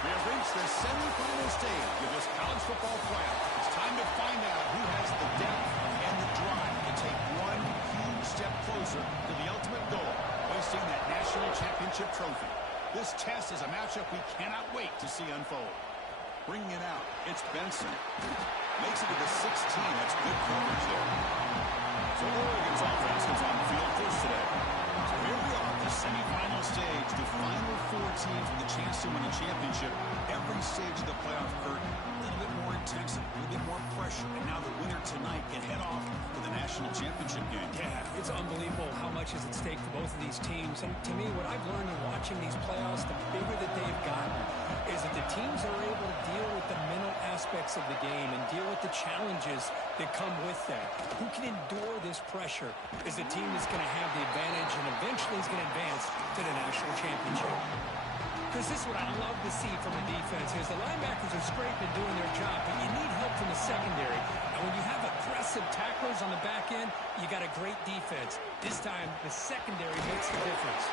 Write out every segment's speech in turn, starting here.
We have reached the semifinal stage of this college football playoff. It's time to find out who has the depth and the drive to take one huge step closer to the ultimate goal, hoisting that national championship trophy. This test is a matchup we cannot wait to see unfold. Bringing it out, it's Benson. Makes it to the 16. That's good coverage there. So Oregon's offense comes on the field first today. So here we are, the semifinal stage, the final four teams with a chance to win a championship. Every stage of the playoff, Kurt, a little bit more intensity, a little bit more pressure. And now the winner tonight can head off to the national championship game. Yeah, it's unbelievable how much is at stake for both of these teams. And to me, what I've learned in watching these playoffs, the bigger that they've gotten, is that the teams are able to deal with the mental aspects of the game and deal with the challenges that come with that. Who can endure this pressure is the team that's going to have the advantage and eventually is going to advance to the national championship. Because this is what I love to see from the defense is the linebackers are scraping and doing their job, but you need help from the secondary. And when you have aggressive tacklers on the back end, you got a great defense. This time, the secondary makes the difference.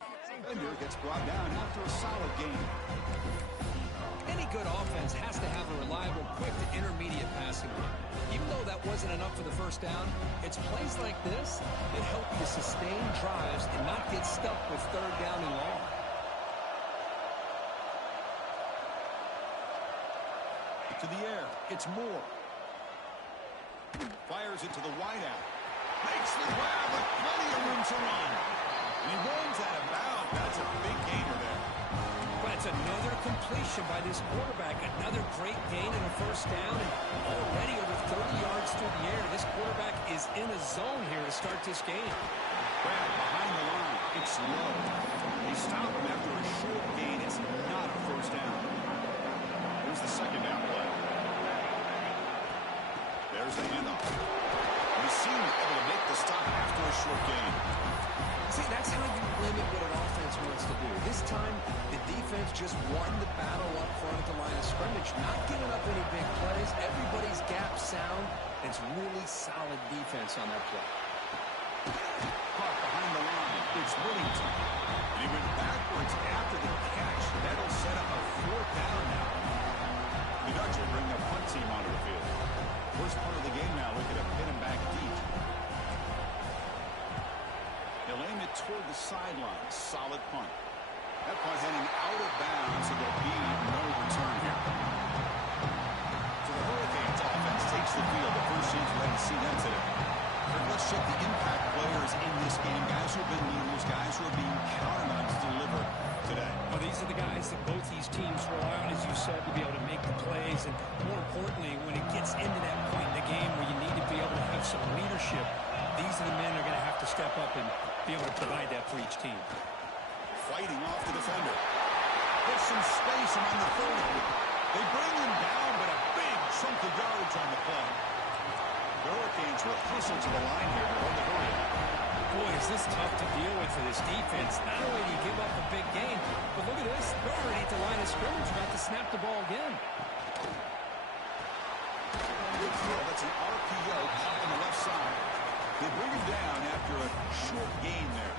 Defender gets brought down after a solid game. Any good offense has to have a reliable, quick to intermediate passing game. Even though that wasn't enough for the first down, it's plays like this that help you sustain drives and not get stuck with third down and long. To the air, it's Moore. Fires it to the wideout. Makes the grab with plenty of room to run. And he runs out of bounds. That's a big gainer there. But it's another completion by this quarterback. Another great gain in a first down. And already over 30 yards through the air. This quarterback is in a zone here to start this game. Grab behind the line. It's low. They stop him after a short gain. It's not a first down. Here's the second down play. There's the handoff. We seem able to make the stop after a short gain. See, that's how you limit what an offense wants to do. This time, the defense just won the battle up front at the line of scrimmage, not giving up any big plays. Everybody's gap sound. It's really solid defense on that play. Caught behind the line. It's Whittington. And he went backwards after the catch. That'll set up a fourth down now. The Dutch will bring the punt team onto the field. First part of the game now, looking to pin him back deep. He'll aim it toward the sideline. Solid punt. That punt heading out of bounds, so there'll be no return here. So the Hurricanes offense takes the field. The first chance we're ready to see them today. Let's check the impact players in this game. Guys who have been leaders, guys who are being counted on to deliver today. Well, these are the guys that both these teams rely on, as you said, to be able to make the plays. And more importantly, when it gets into that point in the game where you need to be able to have some leadership, these are the men that are going to have to step up and be able to provide that for each team. Fighting off the defender. There's some space around the 30. They bring him down, but a big chunk of yardage on the play. The Hurricanes will hustle to the line here to hold the Hurricane. Boy, is this tough to deal with for this defense. Not only do you give up a big game, but look at this. They're already at the line of scrimmage, about to snap the ball again. That's an RPO caught on the left side. They bring him down after a short gain there.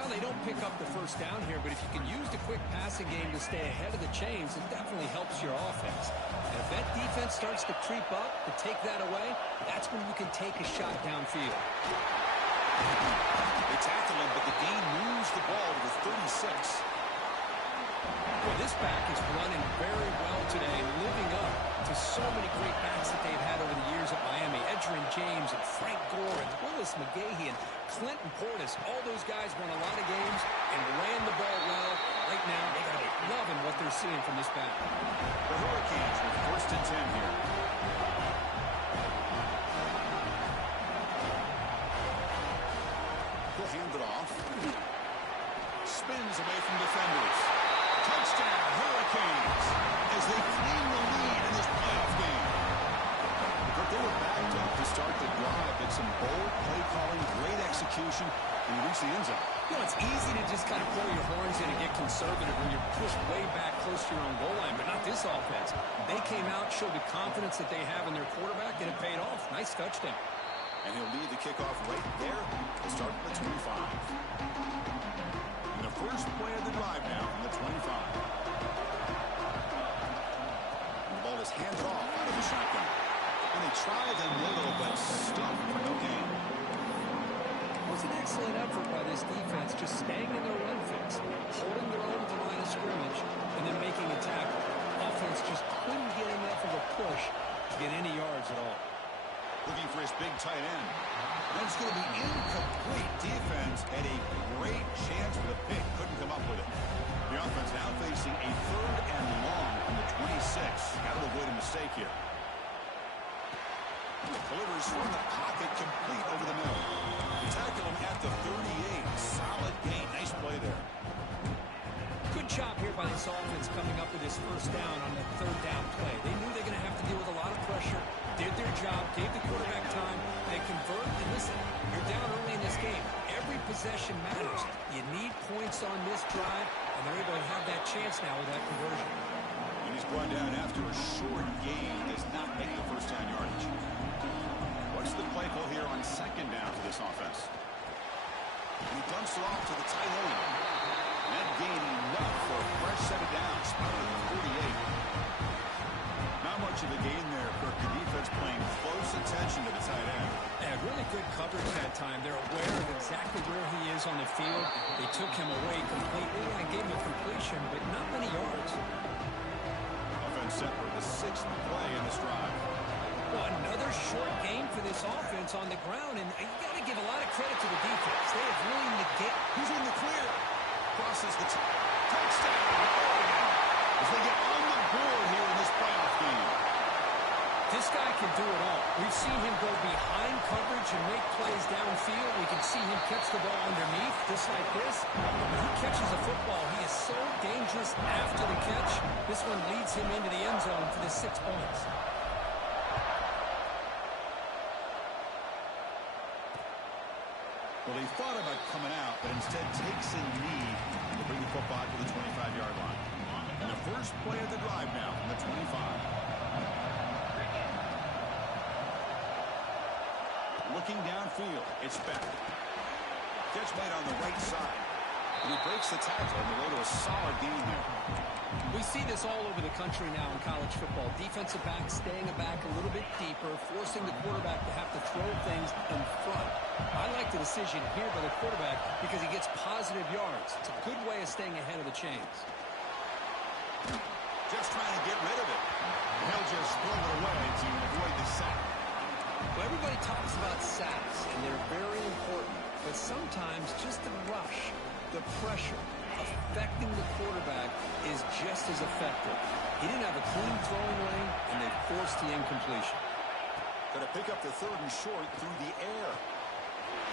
Well, they don't pick up the first down here, but if you can use the quick passing game to stay ahead of the chains, it definitely helps your offense. And if that defense starts to creep up, to take that away, that's when you can take a shot downfield. They tackle him, but the gain moves the ball to the 36. Well, this back is running very well today, living up to so many great backs that they've had over the years at Miami. Edgerrin James and Frank Gore and Willis McGahee and Clinton Portis. All those guys won a lot of games and ran the ball well. Right now, they got it loving what they're seeing from this back. The Hurricanes with first and 10 here. He'll hand it off. Spins away from defenders. Touchdown, Hurricanes, as they claim the lead in this playoff game. But they were backed up to start the drive. It's some bold play calling, great execution, and you reach the end zone. You know, it's easy to just kind of pull your horns in and get conservative when you're pushed way back close to your own goal line, but not this offense. They came out, showed the confidence that they have in their quarterback, and it paid off. Nice touchdown. And he'll lead the kickoff right there to start at the 25. And the first play of the drive now from the 25. And the ball is handed off out of the shotgun. And they try the middle, but stuffed for no gain. It was an excellent effort by this defense, just staying in their run fix, holding their own at the line of scrimmage, and then making a tackle. Offense just couldn't get enough of a push to get any yards at all. Looking for his big tight end. That's going to be incomplete. Defense had a great chance for the pick. Couldn't come up with it. The offense now facing a third and long from the 26. Got to avoid a mistake here. Delivers from the pocket, complete over the middle. Tackle him at the 38. Solid gain. Nice play there. Good job here by this offense coming up with his first down on the third down play. They knew they were going to have to deal with a lot of pressure, did their job, gave the quarterback time, they convert, and listen, you're down early in this game. Every possession matters. You need points on this drive, and they're able to have that chance now with that conversion. And he's brought down after a short gain. Does not make the first down yardage. What's the play call here on second down for this offense? And he dumps it off to the tight plays on the field. They took him away completely and gave him a completion, but not many yards. Offense set for the 6th play in this drive. Well, another short game for this offense on the ground, and you got to give a lot of credit to the defense. They have really negated. He's in the clear. Crosses the touchdown. As they get on the board here in this playoff game. This guy can do it all. We've seen him go behind coverage and make plays downfield. We can see him catch the ball underneath, just like this. When he catches a football, he is so dangerous after the catch. This one leads him into the end zone for the 6 points. Well, he thought about coming out, but instead takes a knee to bring the football to the 25-yard line. And the first play of the drive now from the 25. Looking downfield, it's back. Catch made on the right side. And he breaks the tackle on the way to a solid gain there. We see this all over the country now in college football. Defensive backs staying back a little bit deeper, forcing the quarterback to have to throw things in front. I like the decision here by the quarterback because he gets positive yards. It's a good way of staying ahead of the chains. Just trying to get rid of it. He'll just throw it away to avoid the sack. Well, everybody talks about sacks, and they're very important. But sometimes just the rush, the pressure, affecting the quarterback is just as effective. He didn't have a clean throwing lane, and they forced the incompletion. Got to pick up the 3rd and short through the air.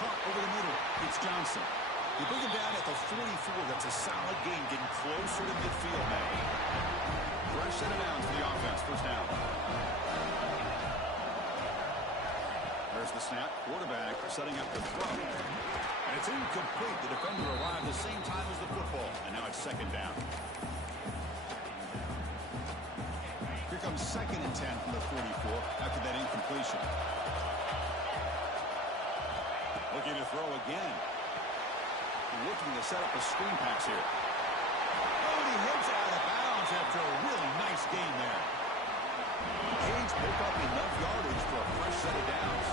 Punt over the middle. It's Johnson. You bring him down at the 44. That's a solid gain, getting closer to midfield now. Fresh set of downs for the offense. First down. There's the snap. Quarterback setting up the throw. And it's incomplete. The defender arrived the same time as the football. And now it's 2nd down. Here comes 2nd and 10 from the 44 after that incompletion. Looking to throw again. Looking to set up a screen pass here. Oh, and he hits out of bounds after a really nice game there. Canes pick up enough yardage for a fresh set of downs.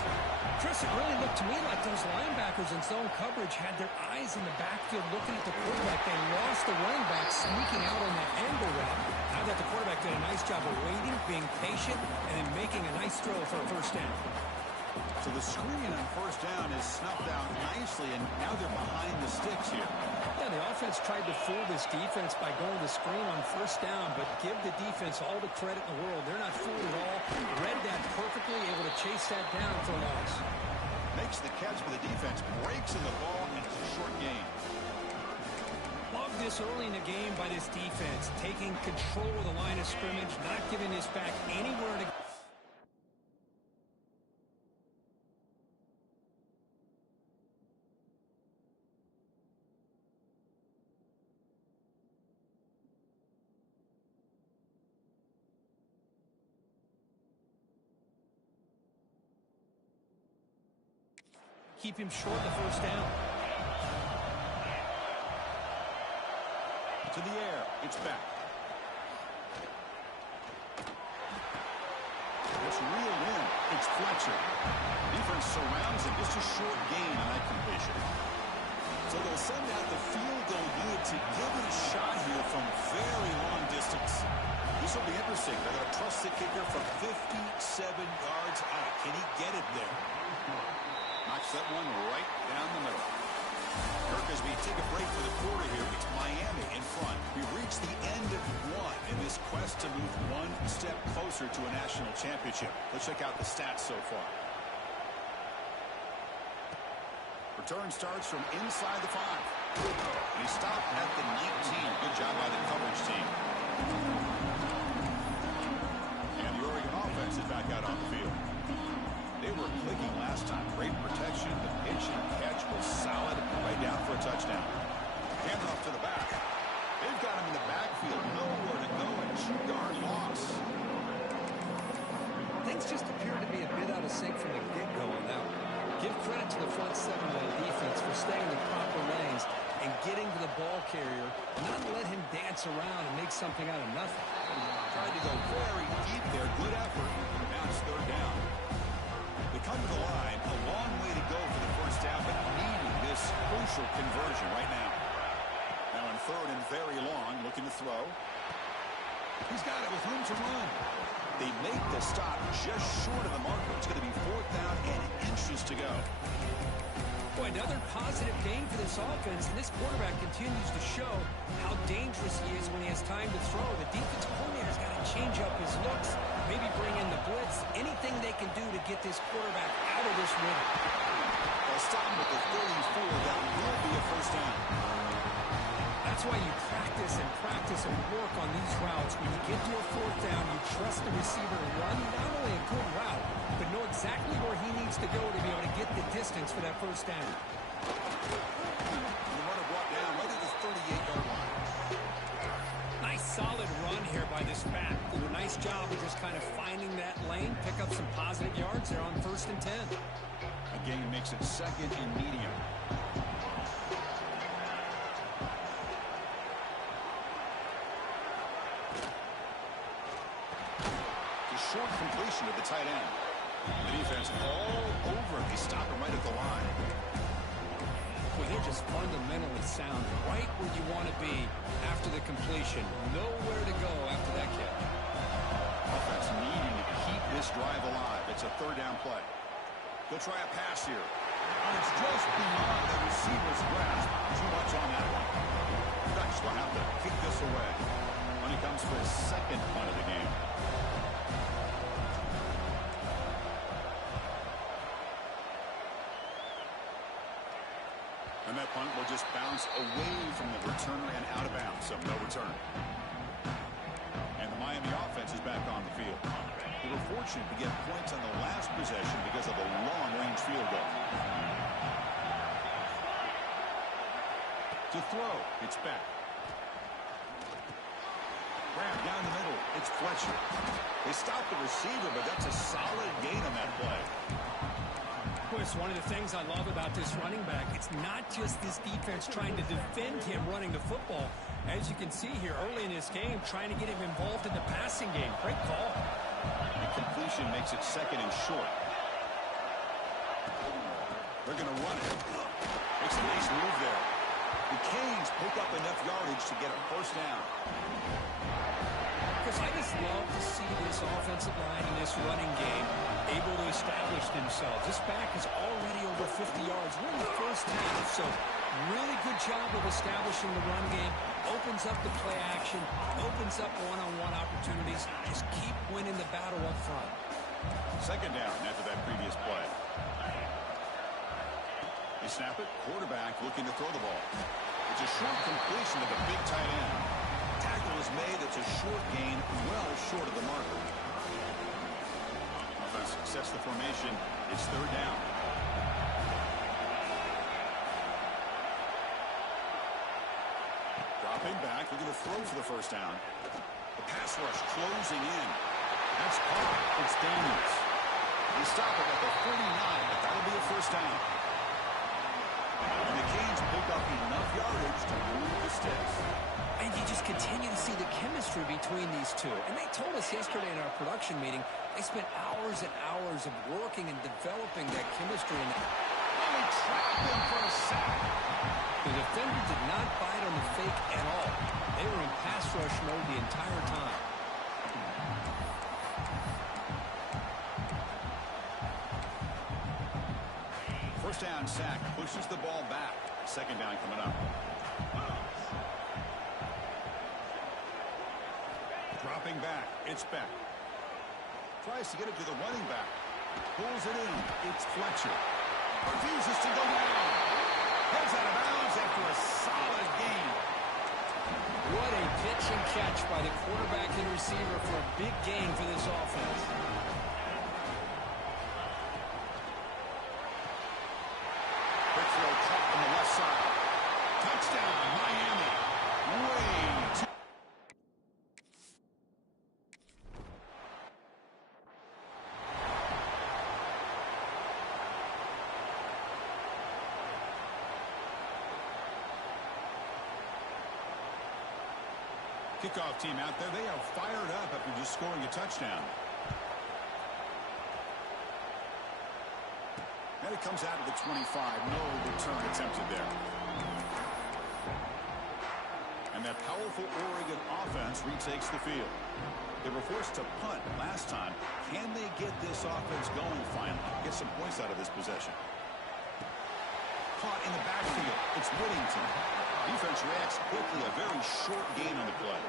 Chris, it really looked to me like those linebackers in zone coverage had their eyes in the backfield looking at the quarterback. They lost the running back sneaking out on that angle route. Now that the quarterback did a nice job of waiting, being patient, and then making a nice throw for a first down. So the screen on first down is snuffed out nicely, and now they're behind the sticks here. Yeah, the offense tried to fool this defense by going to screen on first down, but give the defense all the credit in the world. They're not fooled at all. Read that perfectly, able to chase that down for a loss. Makes the catch, but the defense breaks in the ball, and it's a short gain. Love this early in the game by this defense, taking control of the line of scrimmage, not giving this back anywhere to go. Keep him short the first down. To the air. It's back. It's reeled in. It's Fletcher. Defense surrounds him. Just a short gain on that completion. So they'll send out the field goal unit to give it a shot here from very long distance. This will be interesting. They're going to trust the kicker from 57 yards out. Can he get it there? Knocks that one right down the middle. Kirk, as we take a break for the quarter here, it's Miami in front. We've reached the end of one in this quest to move one step closer to a national championship. Let's check out the stats so far. Return starts from inside the 5. And he stopped at the 19. Good job by the coverage team. And the Oregon offense is back out on the field. They were clicking last time. Great protection. The pitch and catch was solid. Right down for a touchdown. Hand off to the back. They've got him in the backfield. Nowhere to go. A 2-yard loss. Things just appear to be a bit out of sync from the get-go on that one. Give credit to the front 7 of that defense for staying in the proper lanes and getting to the ball carrier, not let him dance around and make something out of nothing. Tried to go very deep there. Good effort. Now it's 3rd down. They come to the line, a long way to go for the first down, but needing this crucial crucial conversion right now. Now in third and very long, looking to throw. He's got it with room to run. They make the stop just short of the marker. It's going to be 4th down and inches to go. Boy, another positive gain for this offense, and this quarterback continues to show how dangerous he is when he has time to throw. The defensive coordinator's got to change up his looks, maybe bring in the blitz, anything they can do to get this quarterback out of this rhythm. They'll stop him at the 34. That will be a 1st down. That's why you practice and work on these routes. When you get to a 4th down, you trust the receiver to run not only a good route, but know exactly where he needs to go to be able to get the distance for that 1st down. The runner brought down right at the 38-yard line. Nice solid run here by this back. Did a nice job of just kind of finding that lane, pick up some positive yards there on 1st and 10. A gain makes it 2nd and medium. Short completion to the tight end. The defense all over him. They stop him right at the line. Well, they're just fundamentally sound, right where you want to be after the completion. Nowhere to go after that catch. Offense needing to keep this drive alive. It's a 3rd down play. They'll try a pass here. And it's just beyond the receiver's grasp. Too much on that one. Dutch will have to kick this away when he comes for his 2nd punt of the game. And that punt will just bounce away from the returner and out of bounds, so no return. And the Miami offense is back on the field. They were fortunate to get points on the last possession because of a long-range field goal. To throw, it's back. Grab down the middle, it's Fletcher. They stop the receiver, but that's a solid gain on that play. It's one of the things I love about this running back. It's not just this defense trying to defend him running the football. As you can see here early in this game, trying to get him involved in the passing game. Great call. The completion makes it 2nd and short. They're going to run it. Makes a nice move there. The Canes pick up enough yardage to get a 1st down. Because I just love to see this offensive line in this running game able to establish themselves. This back is already over 50 yards. We're in the 1st half, so really good job of establishing the run game. Opens up the play action, opens up one-on-one opportunities. Just keep winning the battle up front. 2nd down after that previous play. They snap it. Quarterback looking to throw the ball. It's a short completion to the big tight end. Tackle is made. It's a short gain, well short of the marker. Offense sets the formation. It's 3rd down. Dropping back, looking to throw for the 1st down. The pass rush closing in. That's caught. It's Daniels. They stop it at the 49, but that'll be a 1st down. And the Canes pick up enough yardage to move the sticks. And you just continue to see the chemistry between these two. And they told us yesterday in our production meeting, they spent hours and hours of working and developing that chemistry. And they trapped him for a sack. The defender did not bite on the fake at all. They were in pass rush mode the entire time. First down sack pushes the ball back. 2nd down coming up. Dropping back, it's Beck. Tries to get it to the running back. Pulls it in, it's Fletcher. Refuses to go down. Heads out of bounds after a solid gain. What a pitch and catch by the quarterback and receiver for a big gain for this offense. Quick throw caught on the left side. Touchdown, Miami. Way too. Kickoff team out there. They are fired up after just scoring a touchdown. And it comes out of the 25. No return attempted there. And that powerful Oregon offense retakes the field. They were forced to punt last time. Can they get this offense going finally? Get some points out of this possession. Caught in the backfield. It's Whittington. Defense reacts quickly. A very short gain on the play.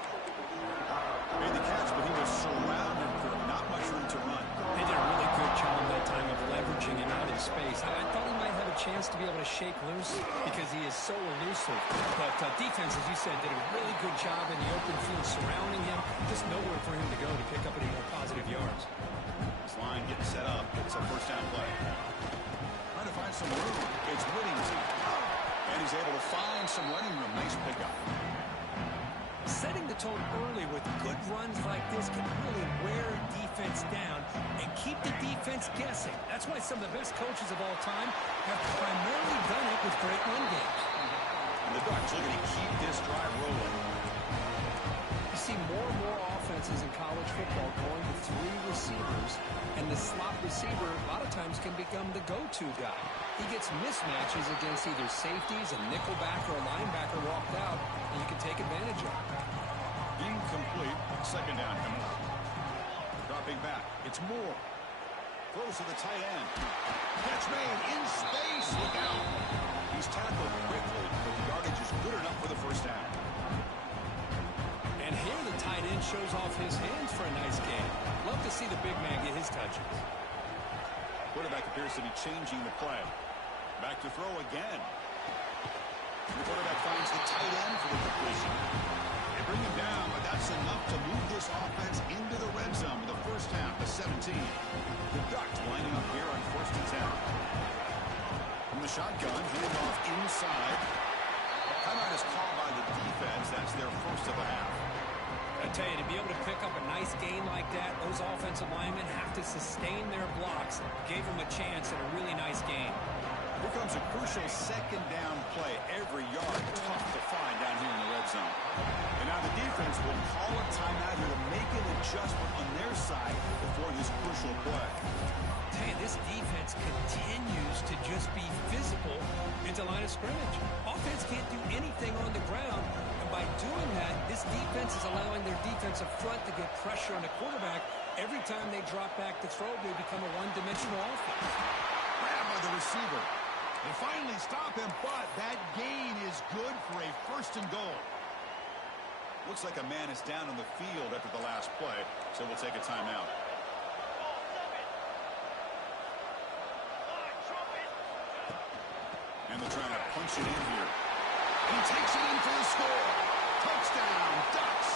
Made the catch, but he was surrounded for not much room to run. They did a really good job that time of leveraging him out in space. I thought he might have a chance to be able to shake loose because he is so elusive. But defense, as you said, did a really good job in the open field surrounding him. Just nowhere for him to go to pick up any more positive yards. This line getting set up. It's a first down play. Trying to find some room. It's Whittington. And he's able to find some running room. Nice pickup. Setting the tone early with good runs like this can really wear defense down and keep the defense guessing. That's why some of the best coaches of all time have primarily done it with great run games. And the Ducks looking to keep this drive rolling. You see more and more offenses in college football going with 3 receivers, and the slot receiver a lot of times can become the go-to guy. He gets mismatches against either safeties, a nickelback, or a linebacker walked out, and you can take advantage of it. Incomplete. Second down coming up. Dropping back. It's Moore. Throws to the tight end. Catch made in space. Look out. He's tackled quickly, but the yardage is good enough for the first down. And here the tight end shows off his hands for a nice game. Love to see the big man get his touches. Quarterback appears to be changing the play. Back to throw again. The quarterback finds the tight end for the completion. They bring him down, but that's enough to move this offense into the red zone with the first half, the 17. The Ducks lining up here on 1st and 10. From the shotgun, handed off inside. Timeout is called by the defense. That's their first of a half. I tell you, to be able to pick up a nice gain like that, those offensive linemen have to sustain their blocks. Gave them a chance at a really nice game. Here comes a crucial second down play. Every yard tough to find down here in the red zone. And now the defense will call a timeout here to make an adjustment on their side before this crucial play. Hey, this defense continues to just be physical into line of scrimmage. Offense can't do anything on the ground. And by doing that, this defense is allowing their defensive front to get pressure on the quarterback. Every time they drop back to throw, they become a one-dimensional offense. Grab by the receiver. They finally stop him, but that gain is good for a 1st and goal. Looks like a man is down on the field after the last play, so we'll take a timeout. And they're trying to punch it in here. And he takes it in for the score. Touchdown, Ducks.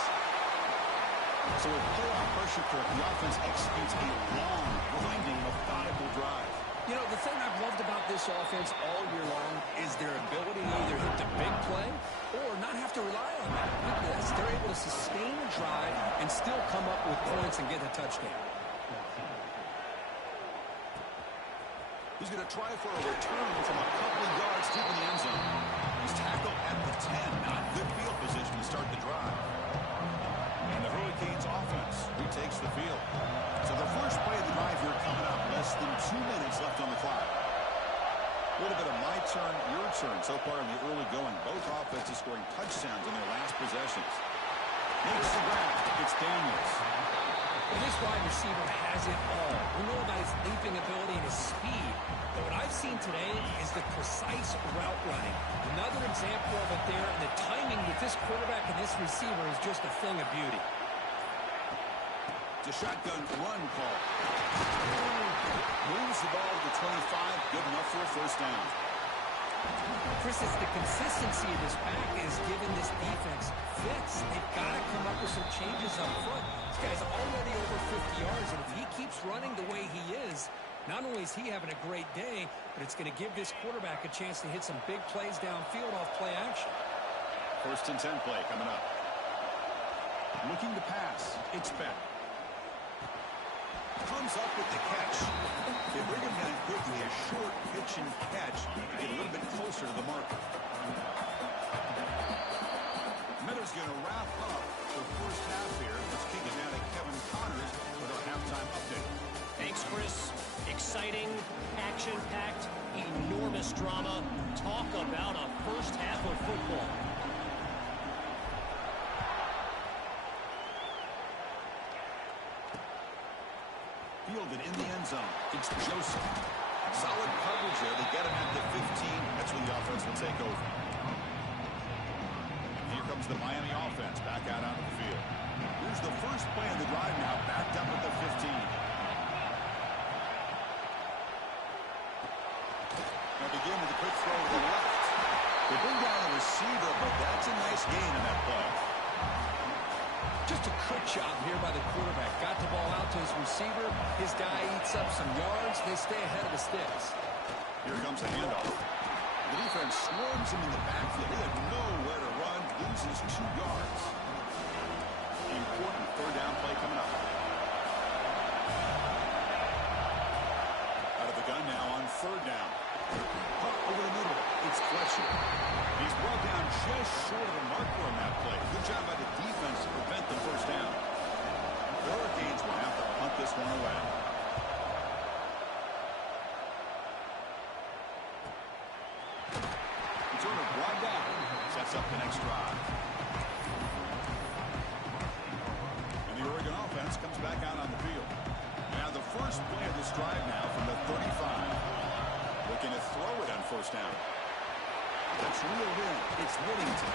So with playoff pressure, the offense executes a long, winding, methodical drive. You know, the thing I've loved about this offense all year long is their ability to either hit the big play or not have to rely on that. Look at this. They're able to sustain a drive and still come up with points and get a touchdown. He's going to try for a return from a couple of yards deep in the end zone. He's tackled at the 10. Not good field position to start the drive. And the Hurricanes offense retakes the field. So the first play of the drive here coming up. Less than 2 minutes left on the clock. A little bit of my turn, your turn so far in the early going. Both offenses scoring touchdowns in their last possessions. Makes the grab. It's Daniels. Well, this wide receiver has it all. We know about his leaping ability and his speed. But what I've seen today is the precise route running. Another example of it there, and the timing with this quarterback and this receiver is just a thing of beauty. It's a shotgun run call. Moves the ball to the 25, good enough for a first down. Chris, it's the consistency of this back is giving this defense fits. They've got to come up with some changes up front. This guy's already over 50 yards, and if he keeps running the way he is, not only is he having a great day, but it's going to give this quarterback a chance to hit some big plays downfield off play action. 1st and 10 play coming up. Looking to pass. It's Beck. Comes up with the catch. They bring him down quickly. A short pitch and catch to get a little bit closer to the marker. Miller's going to wrap up the first half here. Let's kick it down to Kevin Connors with our halftime update. Thanks, Chris. Exciting, action-packed. this drama. Talk about a first half of football. Fielded in the end zone. It's Joseph. Solid coverage there. They get him at the 15. That's when the offense will take over. Here comes the Miami offense back out onto the field. Here's the first play of the drive now, backed up at the 15. Now begin with a quick throw to the left. They bring down the receiver, but that's a nice gain in that play. Just a quick job here by the quarterback. Got the ball out to his receiver. His guy eats up some yards. They stay ahead of the sticks. Here comes the handoff. The defense swarms him in the backfield. He had nowhere to run. Loses 2 yards. Important third down play coming up. Out of the gun now on third down. Up over the middle. It's Fletcher. He's brought down just short of the marker on that play. Good job by the defense to prevent the first down. The Hurricanes will have to punt this one away. It's ordered brought down. Sets up the next drive. And the Oregon offense comes back out on the field. Now the first play of this drive now from the 35. Looking to throw it on first down. That's reeled in. It's Whittington.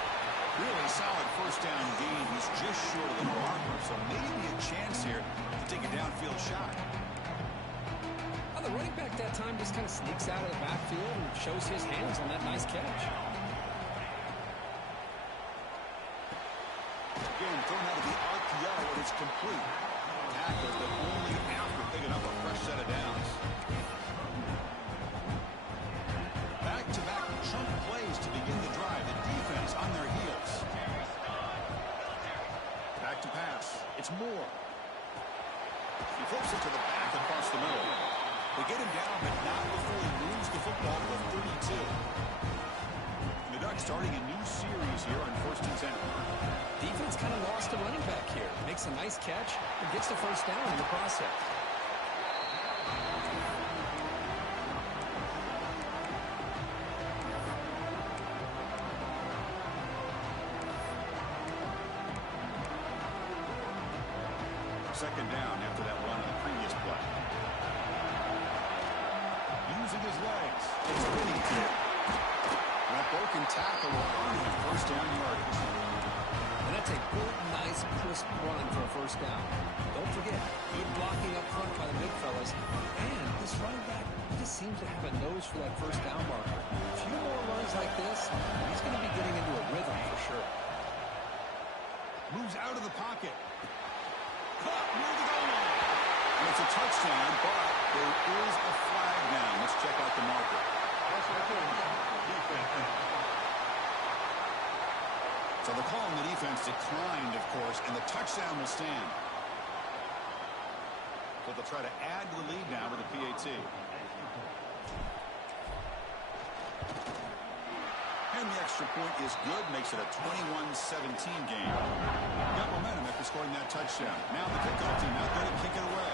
Really solid first down gain. He's just short of the marker, so maybe a chance here to take a downfield shot. Well, the running back that time just kind of sneaks out of the backfield and shows his hands on that nice catch. Again, thrown out of the RPO, and it's complete. Tackled, but only after picking up a fresh set of downs. Back-to-back chunk plays to begin the drive. The defense on their heels. Back to pass. It's Moore. He flips it to the back across the middle. They get him down, but not before he moves the football to the 32. And the Ducks starting a new series here on 1st and 10. Defense kind of lost a running back here. Makes a nice catch and gets the first down in the process. Second down after that run on the previous play. Using his legs. It's Whittington. And a broken tackle will earn him first down yardage. And that's a good, nice, crisp run for a first down. Don't forget, good blocking up front by the big fellas. And this running back just seems to have a nose for that first down marker. A few more runs like this, he's going to be getting into a rhythm for sure. Moves out of the pocket. Caught near the goal line. And it's a touchdown, but there is a flag down. Let's check out the marker. So the call on the defense declined, of course, and the touchdown will stand. So they'll try to add to the lead now with a PAT. And the extra point is good, makes it a 21-17 game. Got momentum after scoring that touchdown. Now the kickoff team out there to kick it away.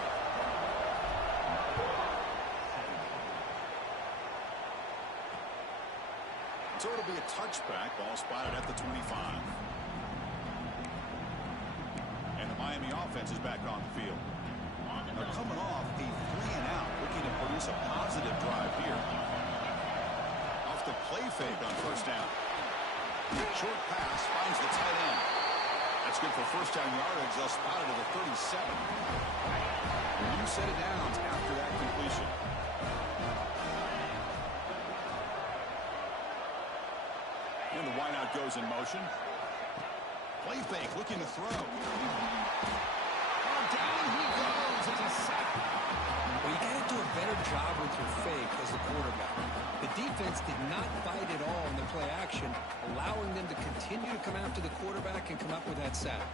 So it'll be a touchback, ball spotted at the 25. And the Miami offense is back on the field. They're coming off a 3-and-out, looking to produce a positive drive here. Off the play fake on first down. Short pass finds the tight end. That's good for first down yardage. They'll spot it at the 37. New set of downs after that completion. And the wideout goes in motion. Play fake, looking to throw. Oh, down he goes. It's a sack. Well, you got to do a better job with your fake as a quarterback. The defense did not fight at all in the play action, allowing them to continue to come after the quarterback and come up with that sack.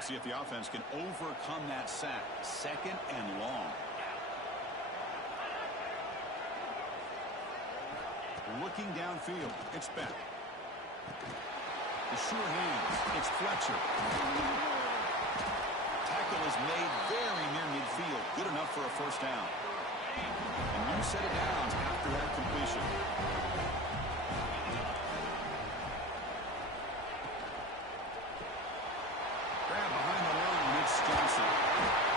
See if the offense can overcome that sack. Second and long. Looking downfield. It's Beck. The sure hands. It's Fletcher. tackle is made very near midfield. Good enough for a first down. A new set of downs after that completion. Grab behind the line, it's Johnson.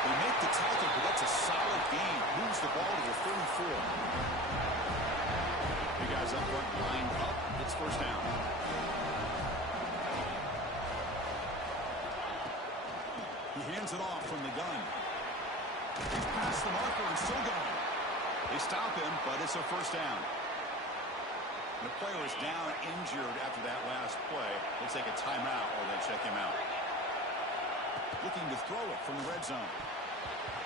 They make the tackle, but that's a solid gain. Moves the ball to the 34. You guys up front, lined up. It's first down. He hands it off from the gun. He's past the marker and still going. They stop him, but it's a first down. The player is down injured after that last play. They'll take a timeout or they check him out. Looking to throw it from the red zone.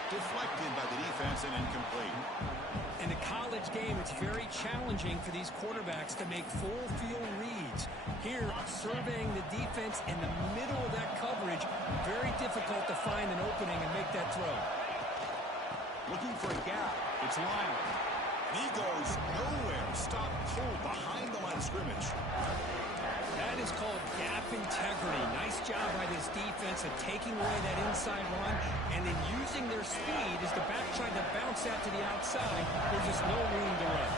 Deflected by the defense and incomplete. In a college game, it's very challenging for these quarterbacks to make full field reads. Here, surveying the defense in the middle of that coverage, very difficult to find an opening and make that throw. Looking for a gap. It's Lyle. He goes nowhere. Stop cold behind the line of scrimmage. That is called gap integrity. Nice job by this defense of taking away that inside run and then using their speed as the back tried to bounce out to the outside. There's just no room to run.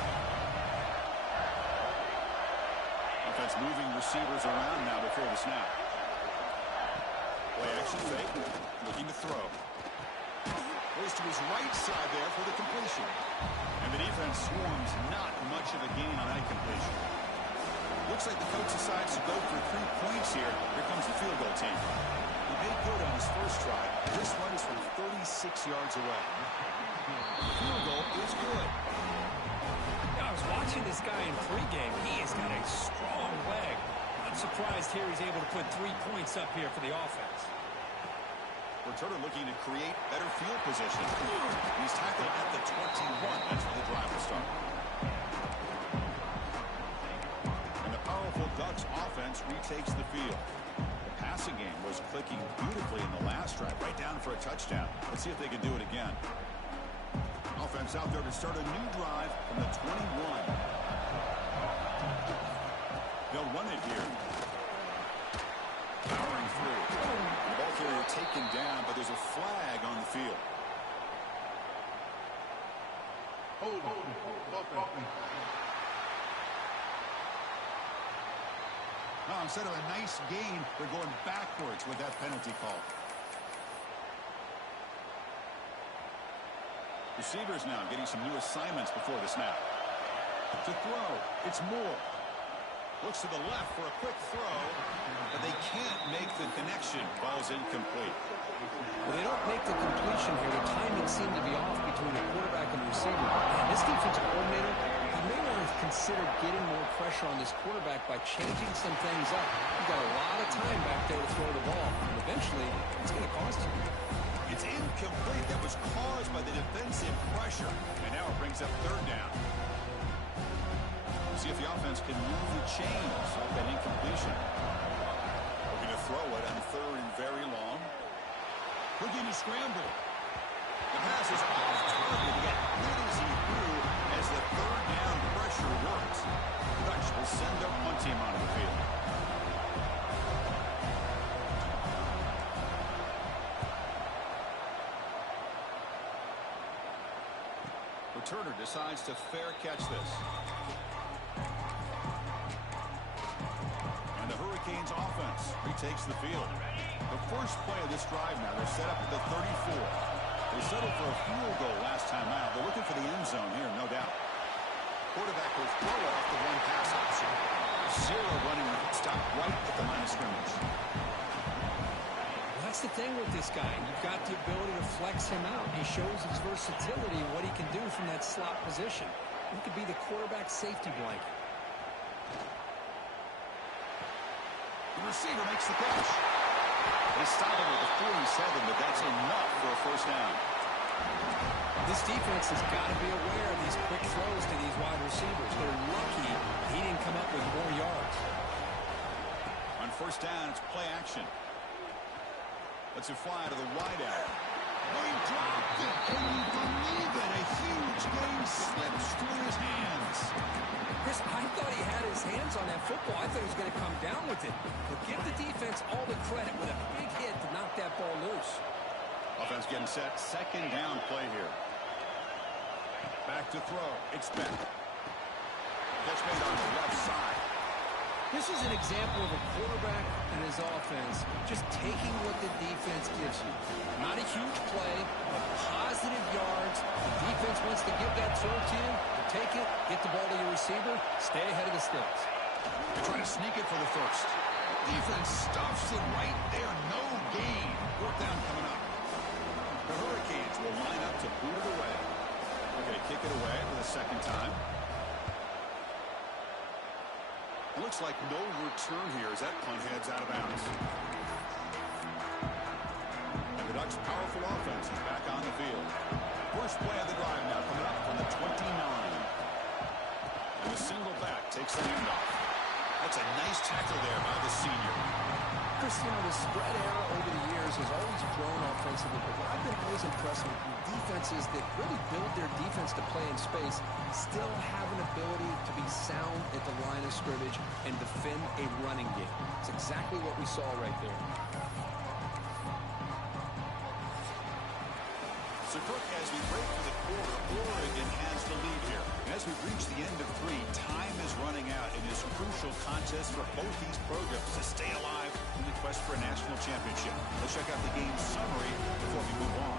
Offense moving receivers around now before the snap. Play action fake. Looking to throw. Goes to his right side there for the completion. And the defense swarms not much of a gain on that completion. Looks like the coach decides to go for 3 points here. Here comes the field goal team. He made good on his first try. This run is from 36 yards away. The field goal is good. I was watching this guy in pregame. He has got a strong leg. I'm surprised here he's able to put 3 points up here for the offense. Returner looking to create better field position. He's tackled at the 21. That's where the drive will start. And the powerful Ducks offense retakes the field. The passing game was clicking beautifully in the last drive, right down for a touchdown. Let's see if they can do it again. Offense out there to start a new drive from the 21. They'll run it here. Powering through. The ball carrier taken down, but there's a flag on the field. Now, instead of a nice gain, they're going backwards with that penalty call. Receivers now getting some new assignments before the snap. To throw, it's Moore. Looks to the left for a quick throw, but they can't make the connection. Ball's incomplete. Well, they don't make the completion here. The timing seemed to be off between the quarterback and the receiver. And this defensive coordinator, he may want to consider getting more pressure on this quarterback by changing some things up. You've got a lot of time back there to throw the ball, and eventually it's going to cost you. It's incomplete. That was caused by the defensive pressure, and now it brings up third down. See if the offense can move the chains off that incompletion. We're going to throw it on third and very long. Looking to scramble. The pass is off target. He got hit as he threw as the third down pressure works. The Ducks will send their punt team onto the field. Returner decides to fair catch this. And the Hurricanes offense retakes the field. The first play of this drive now, they're set up at the 34. They settled for a field goal last time out. They're looking for the end zone here, no doubt. Quarterback will throw it off the one pass option. Zero running stop right at the line of scrimmage. Well, that's the thing with this guy. You've got the ability to flex him out. He shows his versatility and what he can do from that slot position. He could be the quarterback safety blanket. The receiver makes the catch. They stop it at the 47, but that's enough for a first down. This defense has got to be aware of these quick throws to these wide receivers. They're lucky he didn't come up with more yards. On first down, it's play action. Lets it fly to the wideout. Oh, he dropped it. Can you believe it? A huge game slips through his hands. Chris, I thought he had his hands on that football. I thought he was going to come down with it. But give the defense all the credit with a big hit to knock that ball loose. Offense getting set. Second down play here. Back to throw. It's Beck. Catch made on the left side. This is an example of a quarterback and his offense just taking what the defense gives you. Not a huge play, but positive yards. The defense wants to give that throw to you. You take it, get the ball to your receiver, stay ahead of the sticks. They're trying to sneak it for the first. Defense stuffs it right there. No gain. Fourth down coming up. The Hurricanes will line up to boot it away. Okay, kick it away for the second time. Looks like no return here as that punt heads out of bounds. And the Ducks' powerful offense is back on the field. First play of the drive now coming up from the 29. And the single back takes the handoff. That's a nice tackle there by the senior. Chris, you know, the spread era over the years has always grown offensively, but what I've been always impressed with defenses that really build their defense to play in space still have an ability to be sound at the line of scrimmage and defend a running game. It's exactly what we saw right there. So, Cook, as we break for the quarter, Oregon has the lead here. And as we reach the end of 3, time is running out in this crucial contest for both these programs to stay alive in the quest for a national championship. Let's check out the game summary before we move on.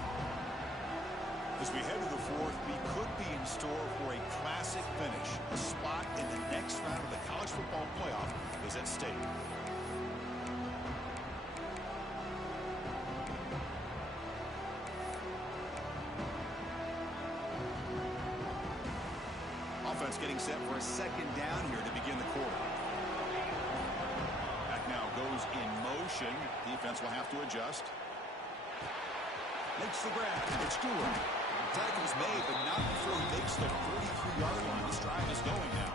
As we head to the 4th, we could be in store for a classic finish. A spot in the next round of the college football playoff is at stake. Offense getting set for a second down here to begin the quarter. Back now goes in motion. Defense will have to adjust. Makes the grab. It's Stewart. Tackle's made, but not before he makes the 43-yard line. This drive is going now.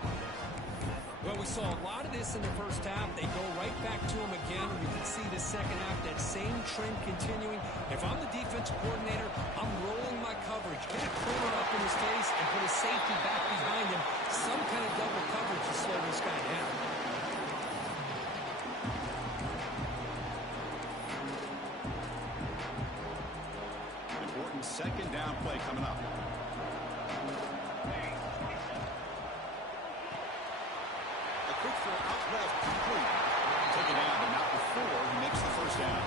Well, we saw a lot of this in the first half. They go right back to him again. We can see the second half, that same trend continuing. If I'm the defensive coordinator, I'm rolling my coverage. Get a corner up in his face and put a safety back behind him. Some kind of double coverage to slow this guy down. Important second down play coming up. Quick throw out left, complete. Take it down, but not before he makes the first down.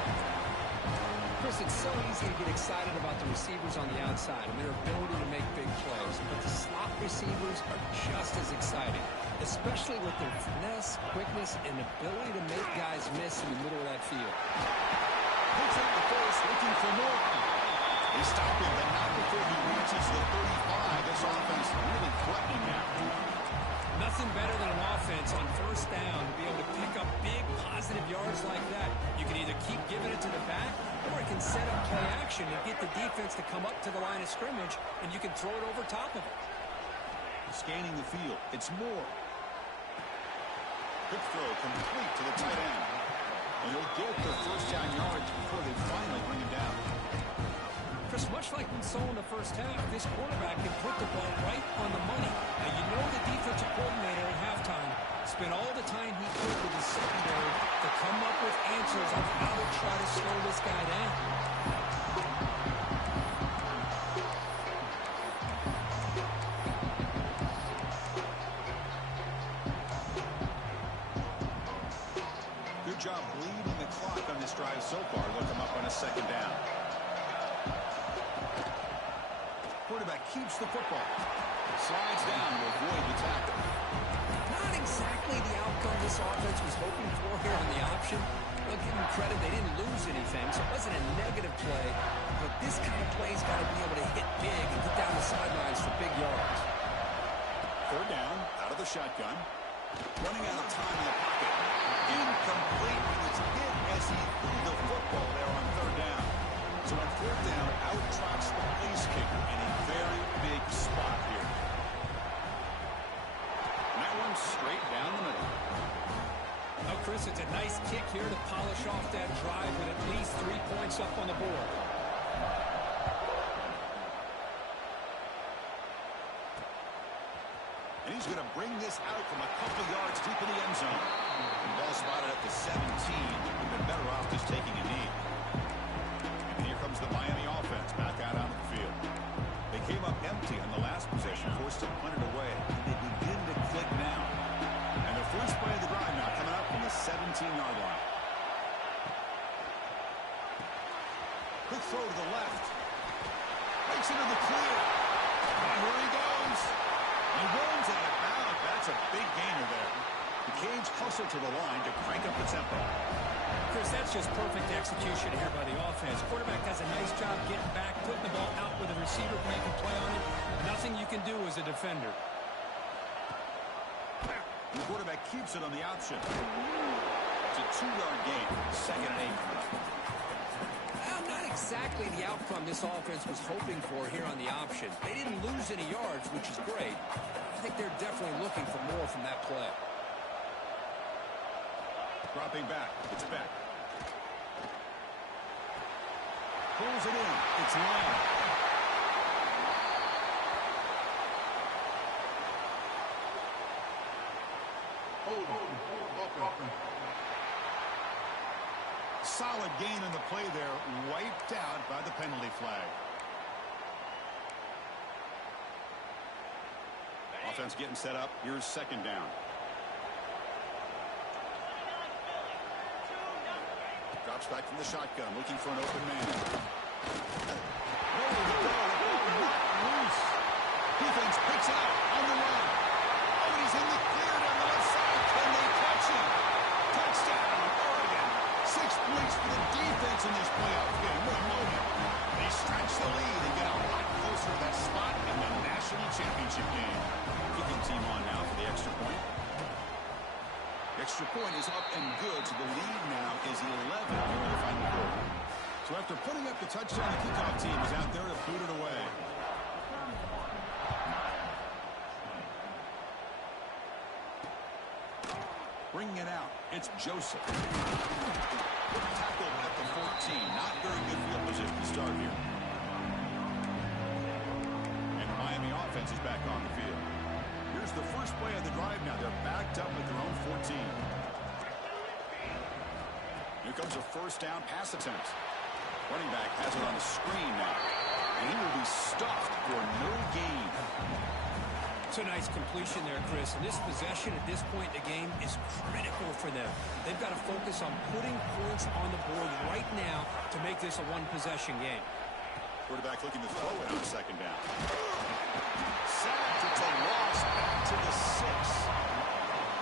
Chris, it's so easy to get excited about the receivers on the outside and their ability to make big plays. But the slot receivers are just as exciting, especially with their finesse, quickness, and ability to make guys miss in the middle of that field. Puts it in the face, looking for more. They stop him, but not before he reaches the 35. This offense really threatening now. Nothing better than an offense on first down to be able to pick up big positive yards like that. You can either keep giving it to the back, or it can set up play action and get the defense to come up to the line of scrimmage, and you can throw it over top of it. Scanning the field. It's Moore. Quick throw complete to the tight end. And he'll get the first down yards before they finally bring him down. Chris, much like we saw in the first half, this quarterback can put the ball right on the money. And you know the defensive coordinator at halftime spent all the time he could with his secondary to come up with answers on how to try to slow this guy down. Good job bleeding the clock on this drive so far. They'll come up on a second down. Quarterback keeps the football. Slides down to avoid the tackle. Not exactly the outcome this offense was hoping for here on the option. I'll give them credit, they didn't lose anything, so it wasn't a negative play. But this kind of play's got to be able to hit big and get down the sidelines for big yards. Third down, out of the shotgun. Running out of time in the pocket. Incomplete. He was hit as he threw the football there on third down. So on fourth down, out-trots the place kicker in a very big spot here. And that one's straight down the middle. Now, Chris, it's a nice kick here to polish off that drive with at least 3 points up on the board. And he's going to bring this out from a couple yards deep in the end zone. And ball spotted at the 17. Would have been better off just taking a knee. And here comes the Miami offense. Quick throw to the left. Breaks into the clear. And here he goes. He runs out of bounds. That's a big gainer there. The Canes hustle to the line to crank up the tempo. Chris, that's just perfect execution here by the offense. Quarterback does a nice job getting back, putting the ball out with a receiver making play on it. Nothing you can do as a defender. The quarterback keeps it on the option. It's a 2-yard gain. 2nd and 8. Well, not exactly the outcome this offense was hoping for here on the option. They didn't lose any yards, which is great. I think they're definitely looking for more from that play. Dropping back. It's back. Pulls it in. It's long. Solid gain in the play there. Wiped out by the penalty flag. Offense getting set up. Here's 2nd down. Drops back from the shotgun, looking for an open man. Loose. Defense picks it up on the run. Oh, he's in the clear down the left side. Can they catch him? Touchdown, Oregon. 6 points for the defense in this playoff game. What a moment. They stretch the lead and get a lot closer to that spot in the national championship game. Kicking team on now for the extra point. Extra point is up and good, so the lead now is 11 here in the final quarter. So after putting up the touchdown, the kickoff team is out there to boot it away. Bringing it out, it's Joseph. Tackled at the 14. Not very good field position to start here. And the Miami offense is back on the field. Here's the first play of the drive now. They're backed up at their own 14. Here comes a 1st down pass attempt. Running back has it on the screen now. And he will be stuffed for no gain. It's a nice completion there, Chris. And this possession at this point in the game is critical for them. They've got to focus on putting points on the board right now to make this a one-possession game. Quarterback looking to throw it on 2nd down. Sacked. It's a loss back to the 6.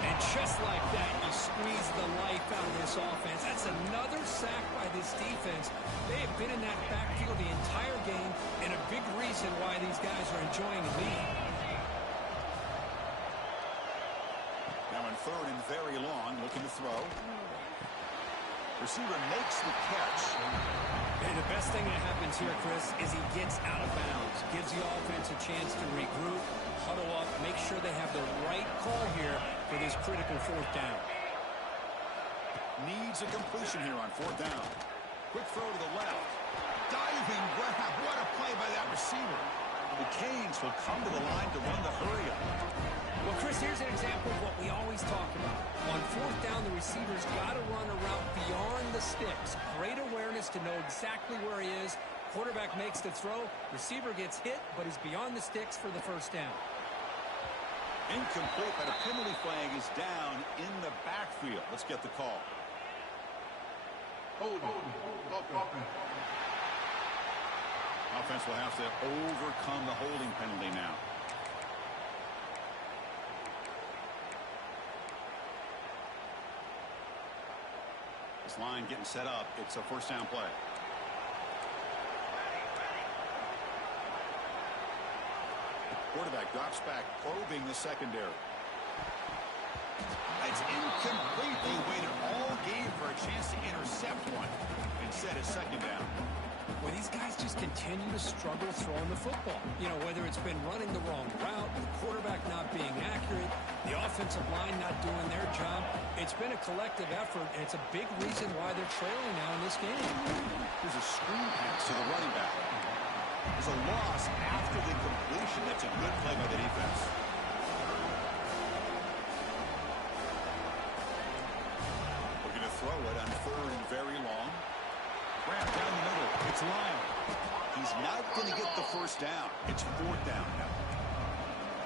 And just like that, you squeeze the life out of this offense. That's another sack by this defense. They have been in that backfield the entire game, and a big reason why these guys are enjoying the lead. Now in 3rd and very long, looking to throw. Receiver makes the catch. And the best thing that happens here, Chris, is he gets out of bounds. Gives the offense a chance to regroup, huddle up, make sure they have the right call here for this critical 4th down. Needs a completion here on 4th down. Quick throw to the left. Diving grab. What a play by that receiver. The Canes will come to the line to run the hurry up. Well, Chris, here's an example of what we always talk about. On 4th down, the receiver's got to run a route beyond the sticks. Great awareness to know exactly where he is. Quarterback makes the throw. Receiver gets hit, but he's beyond the sticks for the 1st down. Incomplete, but a penalty flag is down in the backfield. Let's get the call. Offense will have to overcome the holding penalty now. This line getting set up. It's a 1st down play. Quarterback drops back, probing the secondary. It's incomplete. They waited all game for a chance to intercept one. Instead, it's 2nd down. Well, these guys just continue to struggle throwing the football. You know, whether it's been running the wrong route, the quarterback not being accurate, the offensive line not doing their job. It's been a collective effort, and it's a big reason why they're trailing now in this game. There's a screen pass to the running back. There's a loss after the completion. That's a good play by the defense. Looking to throw it on 3rd and very long. Grab down the middle. It's Lyle. He's not going to get the 1st down. It's 4th down now.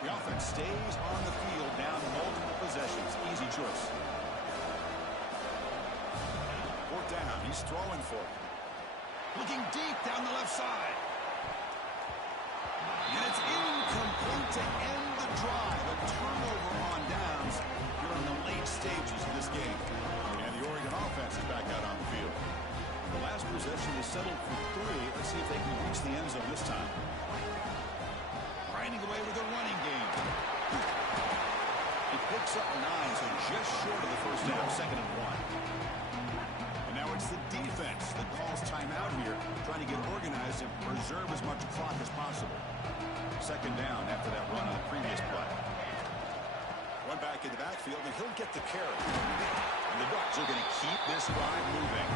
The offense stays on the field down multiple possessions. Easy choice. 4th down. He's throwing for it. Looking deep down the left side. And it's incomplete to end the drive. A turnover on downs here in the late stages of this game. And the Oregon offense is back out on the field. The last possession is settled for 3. Let's see if they can reach the end zone this time. Grinding away with a running game. He picks up 9, so just short of the first down, 2nd and 1. And now it's the defense that calls timeout here, trying to get organized and preserve as much clock as possible. 2nd down after that run on the previous play. One back in the backfield, and he'll get the carry. And the Ducks are going to keep this drive moving.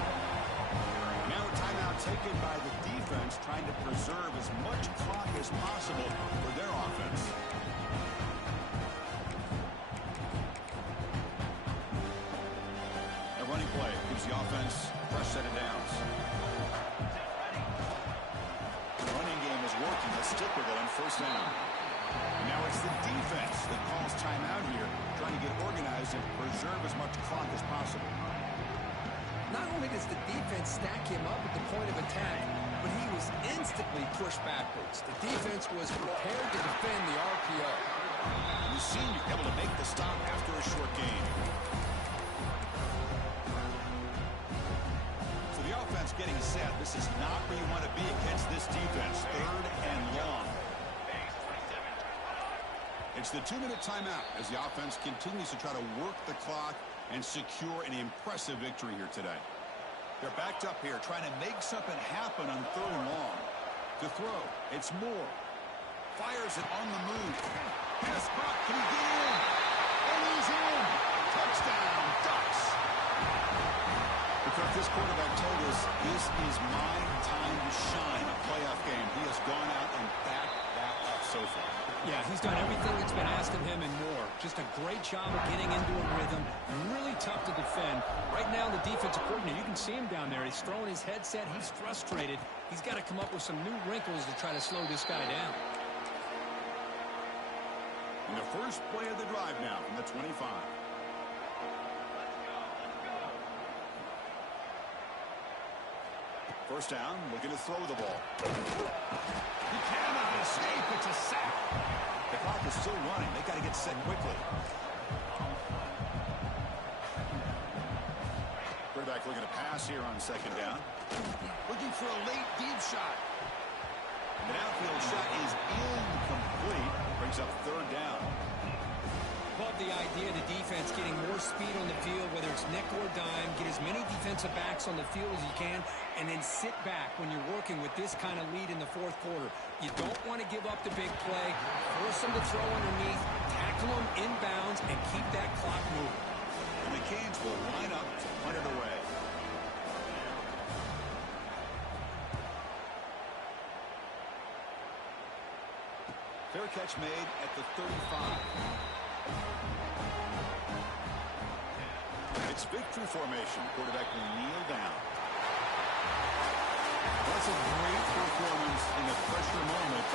Now a timeout taken by the defense, trying to preserve as much clock as possible for their offense. A running play gives the offense a fresh set of downs. The running game is working. Let's stick with it on 1st down. And now it's the defense that calls timeout here, trying to get organized and preserve as much clock as possible. Not only does the defense stack him up at the point of attack, but he was instantly pushed backwards. The defense was prepared to defend the RPO. The senior able to make the stop after a short gain. So the offense getting set. This is not where you want to be against this defense. 3rd and long. It's the 2-minute timeout as the offense continues to try to work the clock and secure an impressive victory here today. They're backed up here trying to make something happen on 3rd and long. To throw, it's Moore. Fires it on the move. Pass back, can he get in? And he's in! Touchdown, Ducks! Because this quarterback told us this is my time to shine, a playoff game. He has gone out and backed that up so far. Yeah, he's done everything that's been asked of him and more. Just a great job of getting into a rhythm. Really tough to defend. Right now, the defensive coordinator, you can see him down there. He's throwing his headset. He's frustrated. He's got to come up with some new wrinkles to try to slow this guy down. And the first play of the drive now from the 25. First down, looking to throw the ball. He cannot escape. It's a sack. The clock is still running. They got to get set quickly. Quarterback looking to pass here on 2nd down. Looking for a late deep shot. An outfield shot is incomplete. Brings up 3rd down. Love the idea of the defense getting more speed on the field, whether it's nickel or dime, get as many defensive backs on the field as you can, and then sit back when you're working with this kind of lead in the 4th quarter. You don't want to give up the big play, force them to throw underneath, tackle them inbounds, and keep that clock moving. And the Canes will line up to punt it away. Fair catch made at the 35. It's victory formation. Quarterback will kneel down.